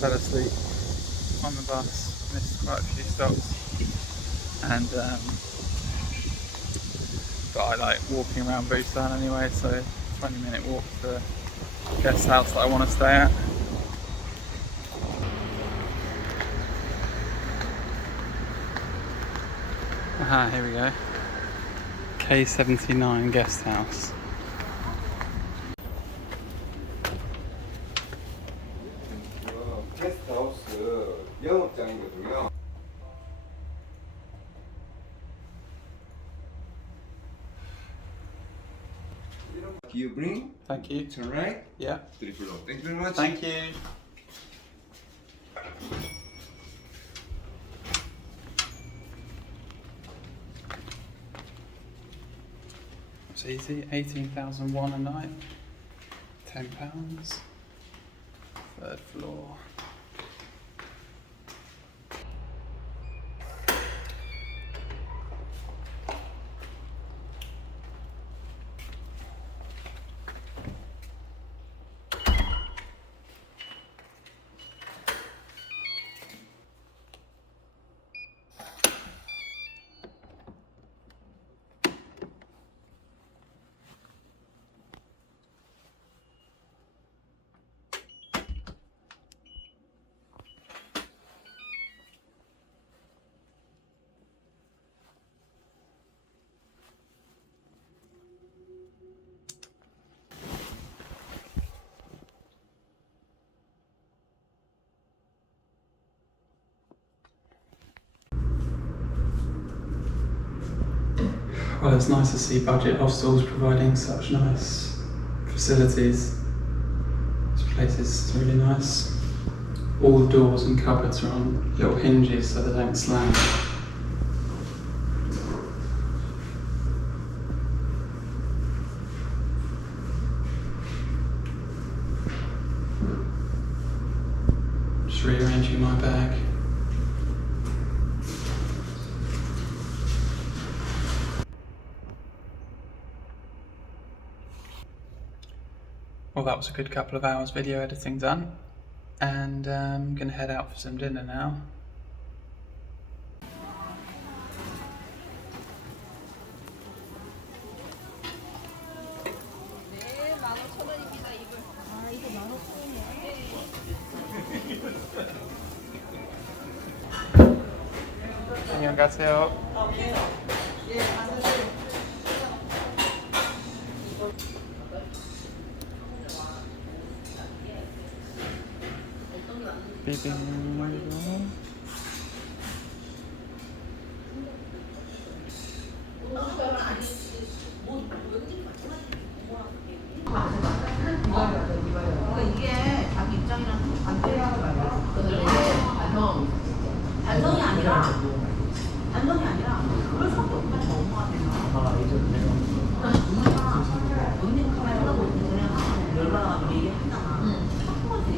fell asleep on the bus, missed quite a few stops, and but I like walking around Busan anyway, so 20-minute walk to the guest house that I want to stay at. Aha, here we go. K79 guest house. 게스트하우스 영업장이거든요. You bring? Thank you. Turn right. Yeah. Triple O. Thank you very much. Thank you. It's easy. 18,001 a night. £10. Third floor. Well, it's nice to see budget hostels providing such nice facilities. This place is really nice. All the doors and cupboards are on little hinges so they don't slam. Just rearranging my bag. Well, that was a good couple of hours video editing done, and I'm gonna head out for some dinner now. 네, 15,000원입니다. 이거. 아, 이거 15,000원이야. 안녕 가세요. 비빔. 이게 자기 입장이랑 반대하고 말이야. 반성이 아니라 그럴 수밖에 없는 너무가 되나. 언니 카메라 쳐다보고 그냥 열받아가지고 얘기하잖아. 한 거지.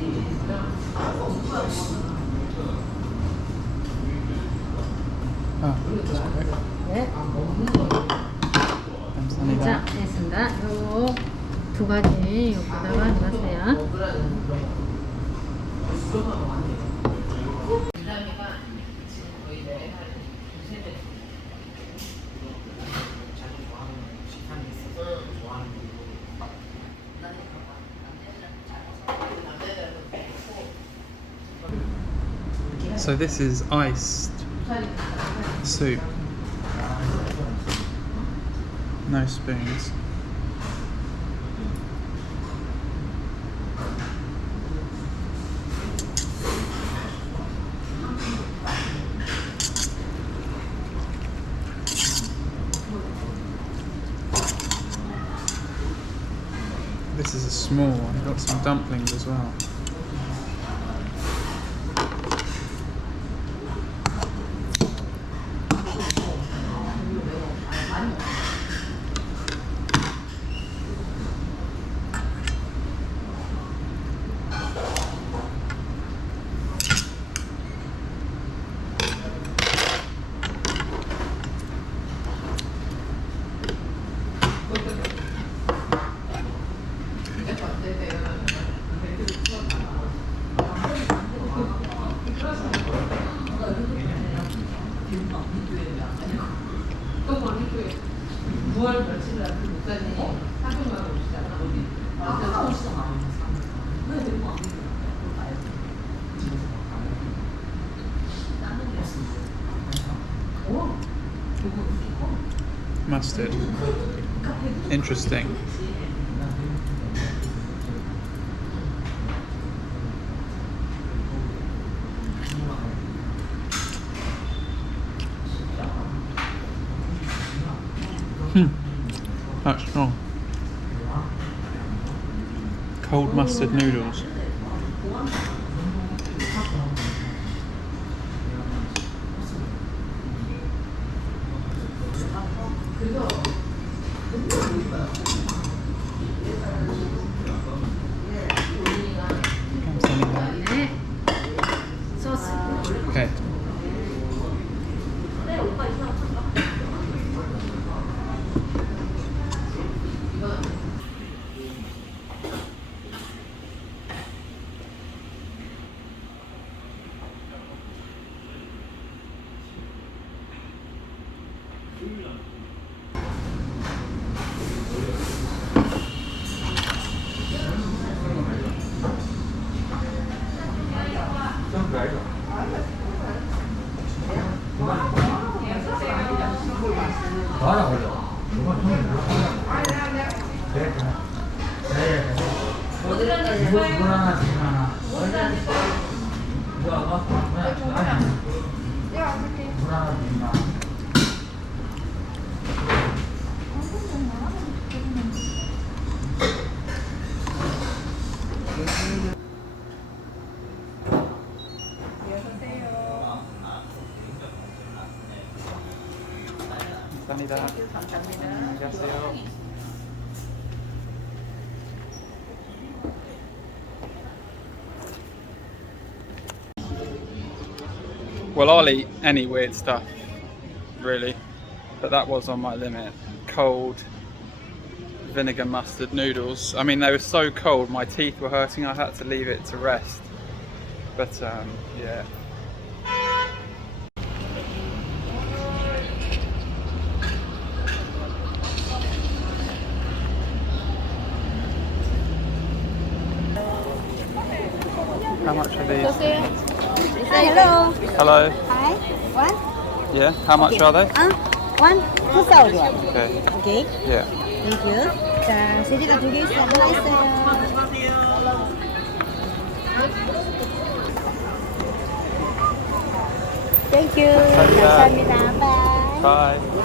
감사합니다. 자, 됐습니다. 요 두 가지 여기다가 넣으세요. So this is iced soup. No spoons. This is a small one. Got some dumplings as well. Mustard. Interesting. That's strong. Cold mustard noodles. 네. 소스. Okay. 감사합니다. 안녕하세요. Well, I'll eat any weird stuff, really, but that was on my limit. Cold vinegar mustard noodles. I mean, they were so cold, my teeth were hurting. I had to leave it to rest. But yeah. How much are these? Hello. Hello. Hi. One? Yeah. How much are they? One? 2,000. Okay. Okay. Yeah. Thank you. 자, 세제가 2개 있어요. 하나 있어요. Thank you. 감사합니다. Bye. Bye.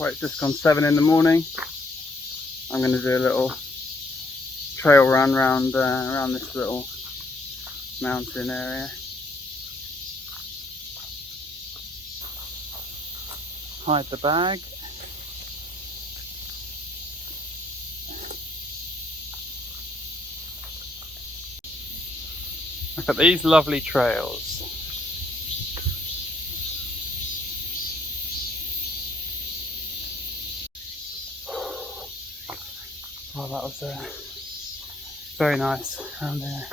Right, it's just gone 7 in the morning. I'm going to do a little trail run around this little mountain area. Hide the bag. Look at these lovely trails. Oh, that was very nice around there.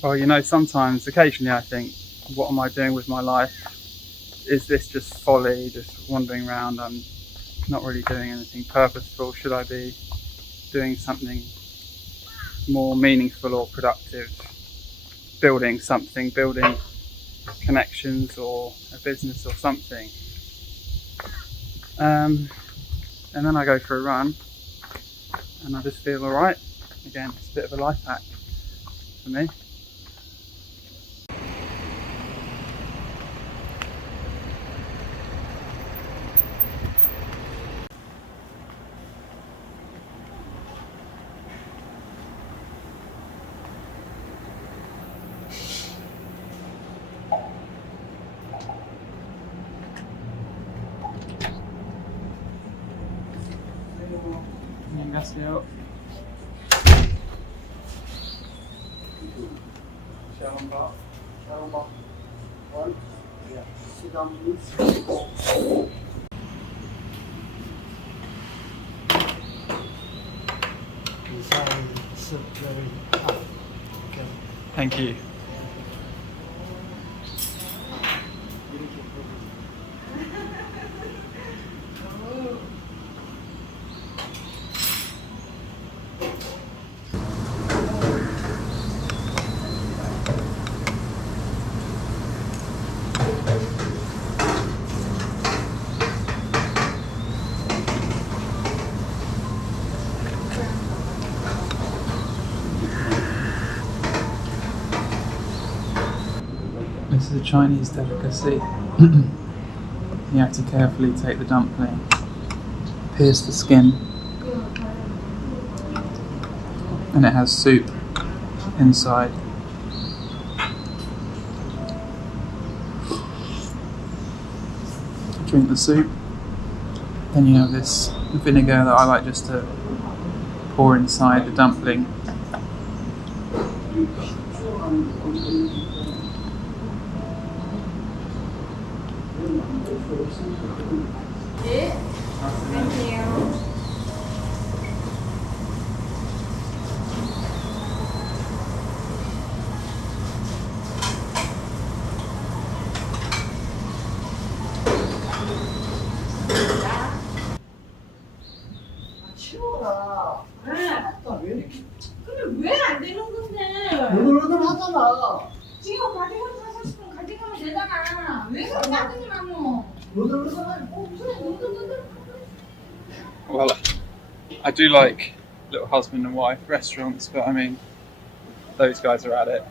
Well, you know, sometimes, occasionally I think, what am I doing with my life? Is this just folly, just wandering around? I'm not really doing anything purposeful. Should I be doing something more meaningful or productive? Building something, building connections or a business or something. And then I go for a run and I just feel alright. Again, it's a bit of a life hack for me. 안녕하세요. Thank you. This is a Chinese delicacy. You have to carefully take the dumpling, pierce the skin, and it has soup inside. Drink the soup, then you have this vinegar that I like just to pour inside the dumpling. 치워라. 왜 이렇게? 근데 왜 안 되는 건데? 하잖아. 지금 가져가서 싶으면 가져가면 되잖아. 왜 그렇게 따지지 마, 뭐. Well, I do like Little Husband and Wife restaurants, but I mean, those guys are at it.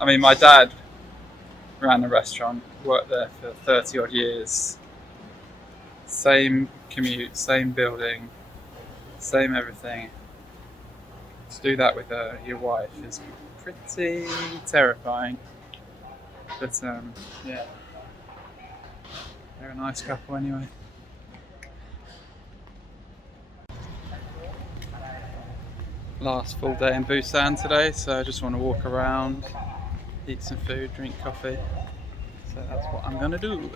I mean, my dad ran a restaurant, worked there for 30 odd years. Same commute, same building, same everything. To do that with your wife is pretty terrifying. But yeah, they're a nice couple anyway. Last full day in Busan today, so I just want to walk around, eat some food, drink coffee. So that's what I'm gonna do.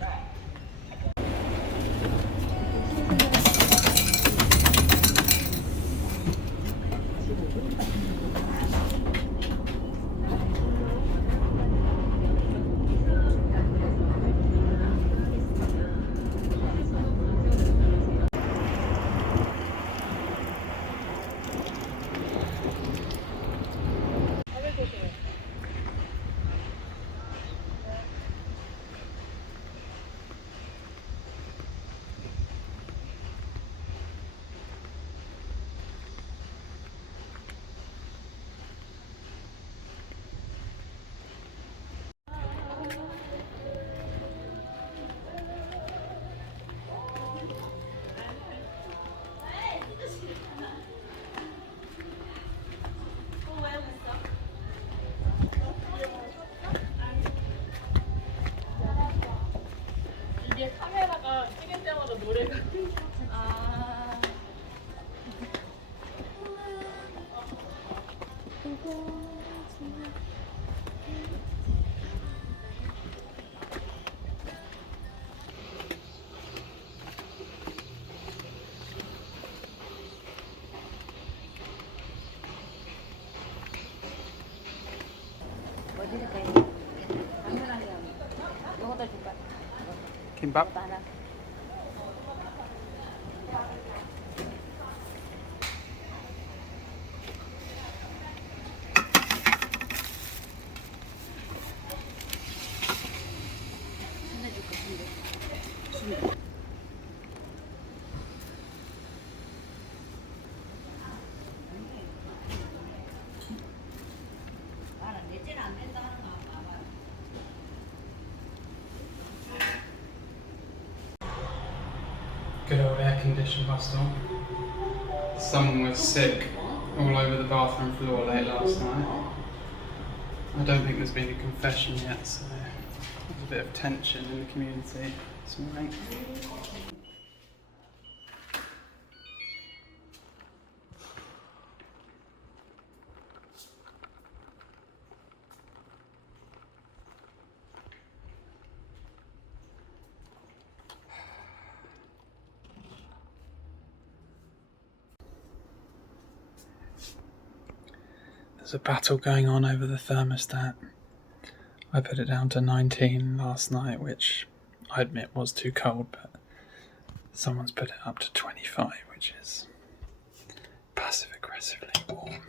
드릴까요? 당면하면 요거도 줄까? 김밥? 이것도 하나. Good old air-conditioned hostel. Someone was sick all over the bathroom floor late last night. I don't think there's been a confession yet, so there's a bit of tension in the community this morning. There's a battle going on over the thermostat. I put it down to 19 last night, which I admit was too cold, but someone's put it up to 25, which is passive aggressively warm.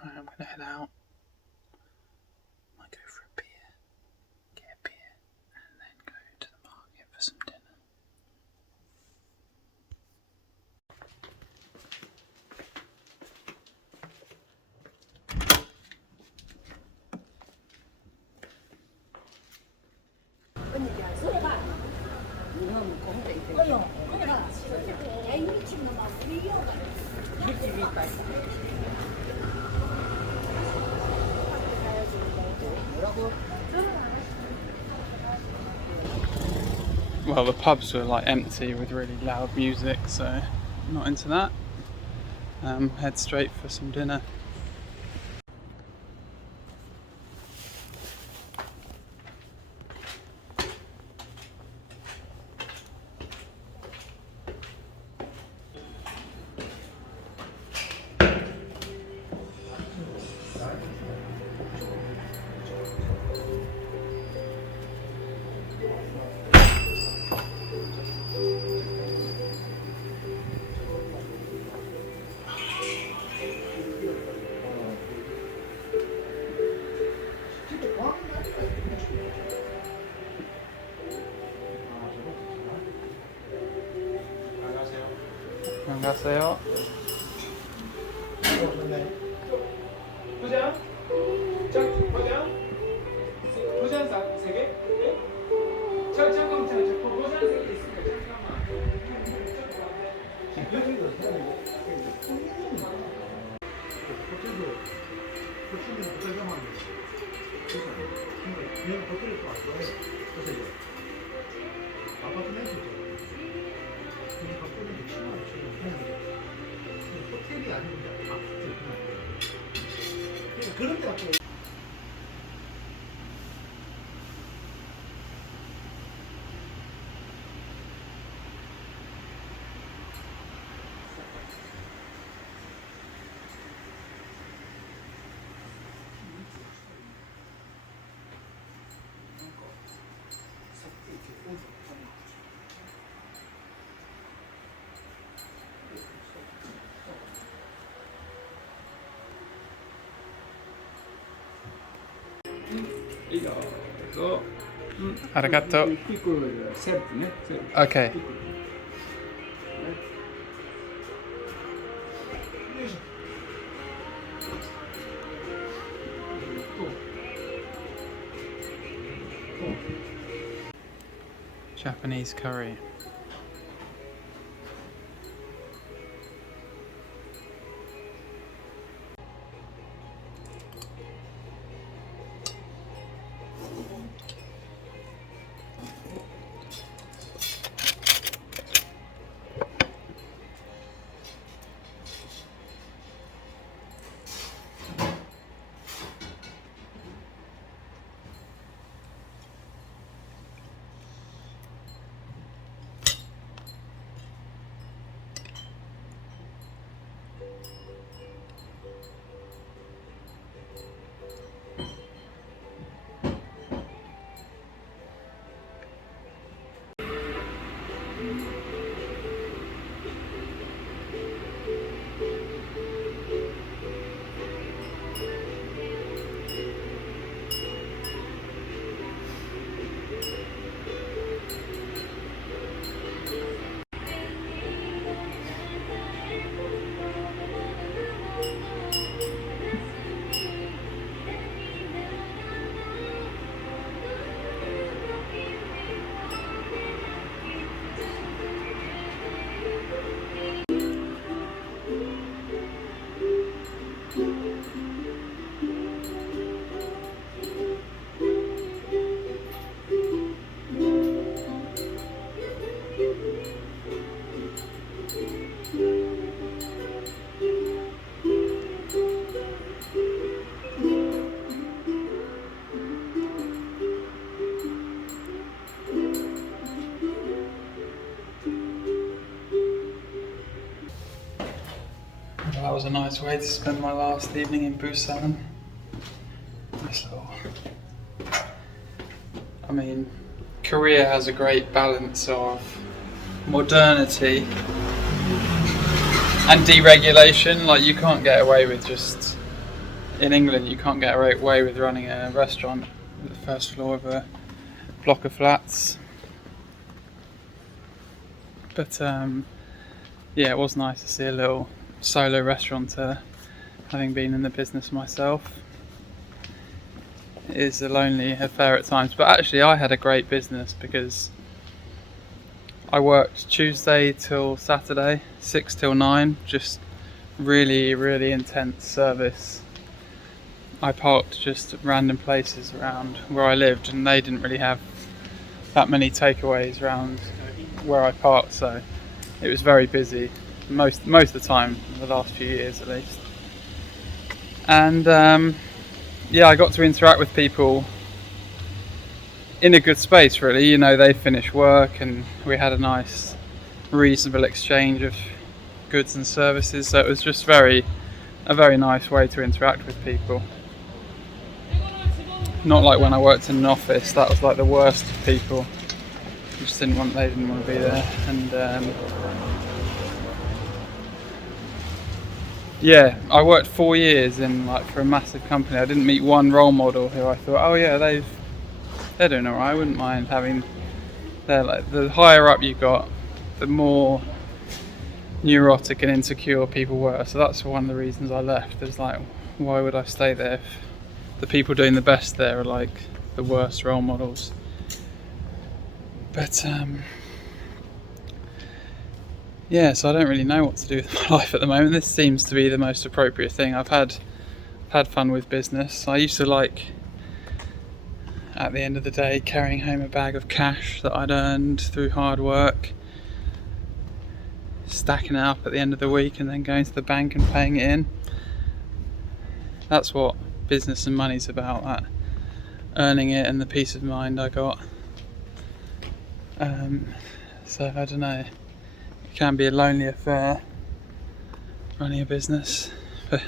Right, I'm gonna head out. Might go for a beer, get a beer, and then go to the market for some dinner. Well, the pubs were like empty with really loud music, so I'm not into that. Head straight for some dinner. 안녕하세요. 포장? 포장? 포장 3개? 잠깐만 포장 3개 있으니까 그런 데 갖고 いいよ。どうぞ。ありがとう。ピクルでセルフね。セルフ。 Okay. ピクル。よいしょ。Japanese curry. Well, that was a nice way to spend my last evening in Busan. Nice little... I mean, Korea has a great balance of modernity and deregulation. Like, you can't get away with just... In England, you can't get away with running a restaurant at the first floor of a block of flats. But yeah, it was nice to see a little solo restaurateur, having been in the business myself. It is a lonely affair at times, but actually I had a great business because I worked Tuesday till Saturday, 6 till 9, just really, really intense service. I parked just at random places around where I lived, and they didn't really have that many takeaways around where I parked, so it was very busy most of the time, the last few years at least. And yeah, I got to interact with people in a good space, really. You know, they finished work and we had a nice reasonable exchange of goods and services, so it was just a very nice way to interact with people. Not like when I worked in an office, that was like the worst of people. They didn't want to be there. And yeah, I worked 4 years for a massive company. I didn't meet one role model who I thought, oh yeah, they're doing alright. I wouldn't mind having. They're like, the higher up you got, the more neurotic and insecure people were. So that's one of the reasons I left. It's like, why would I stay there if the people doing the best there are like the worst role models? But yeah, so I don't really know what to do with my life at the moment. This seems to be the most appropriate thing. I've had fun with business. I used to like, at the end of the day, carrying home a bag of cash that I'd earned through hard work, stacking it up at the end of the week and then going to the bank and paying it in. That's what business and money's about, that earning it and the peace of mind I got. So I don't know, it can be a lonely affair running a business, but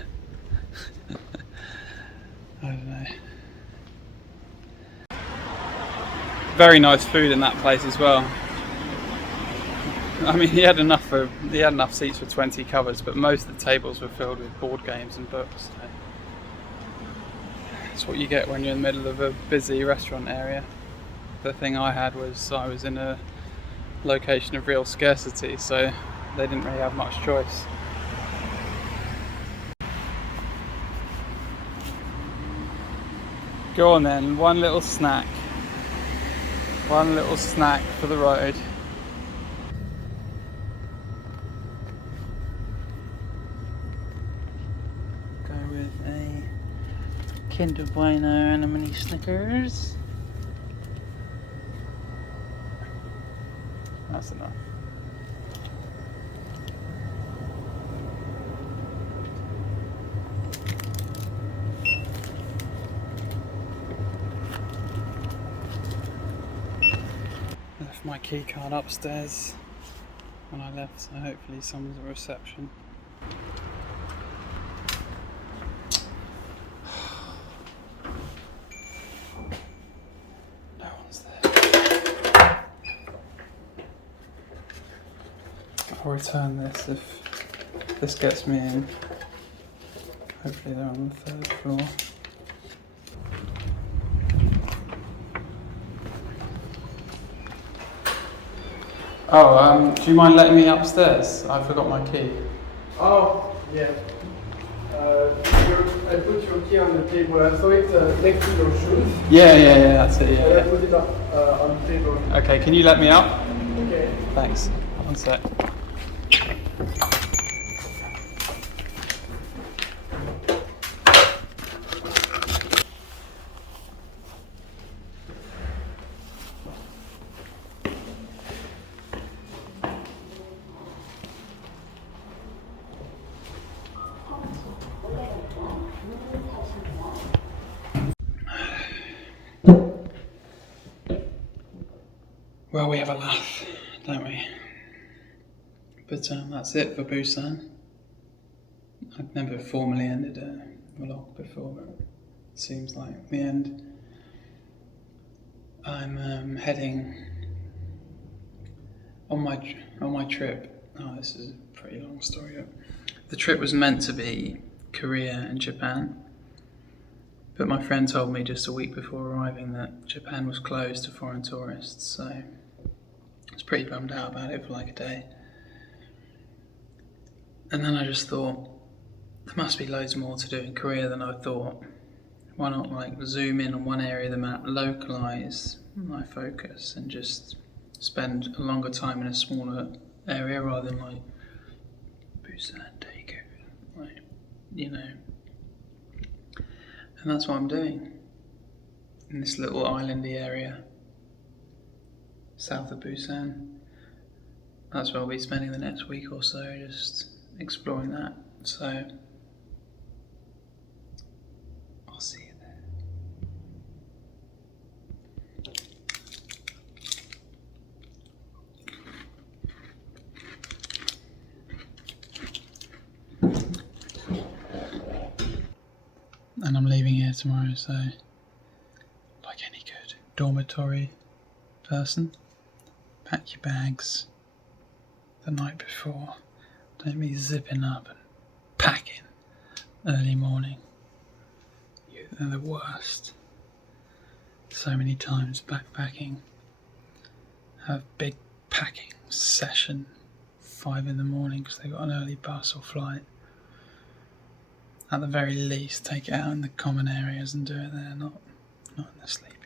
I don't know. Very nice food in that place as well. I mean, he had enough seats for 20 covers, but most of the tables were filled with board games and books. So That's what you get when you're in the middle of a busy restaurant area. The thing I had was I was in a location of real scarcity, so they didn't really have much choice. Go on then, one little snack. One little snack for the road. Go with a Kinder Bueno and a mini Snickers. That's enough. Left my key card upstairs when I left, so hopefully someone's at reception. No one's there. I'll return this if this gets me in. Hopefully they're on the 3rd floor. Oh, do you mind letting me upstairs? I forgot my key. Oh, yeah. I put your key on the table. I saw it next to your shoes. Yeah, that's it, I yeah. put it on the table. Okay, can you let me up? Okay. Thanks. One sec. Well, we have a laugh, don't we? But that's it for Busan. I've never formally ended a vlog before, but it seems like the end. I'm heading on my trip. Oh, this is a pretty long story. The trip was meant to be Korea and Japan, but my friend told me just a week before arriving that Japan was closed to foreign tourists, so I was pretty bummed out about it for like a day. And then I just thought, there must be loads more to do in Korea than I thought. Why not like zoom in on one area of the map, localise my focus and just spend a longer time in a smaller area rather than like Busan takeover, like, you know. And that's what I'm doing in this little islandy area south of Busan. That's where I'll be spending the next week or so, just exploring that. So I'll see you there. And I'm leaving here tomorrow, so like any good dormitory person, pack your bags the night before. Don't be zipping up and packing early morning. They're the worst. So many times backpacking, have big packing session 5 in the morning because they've got an early bus or flight. At the very least, take it out in the common areas and do it there, not in the sleep.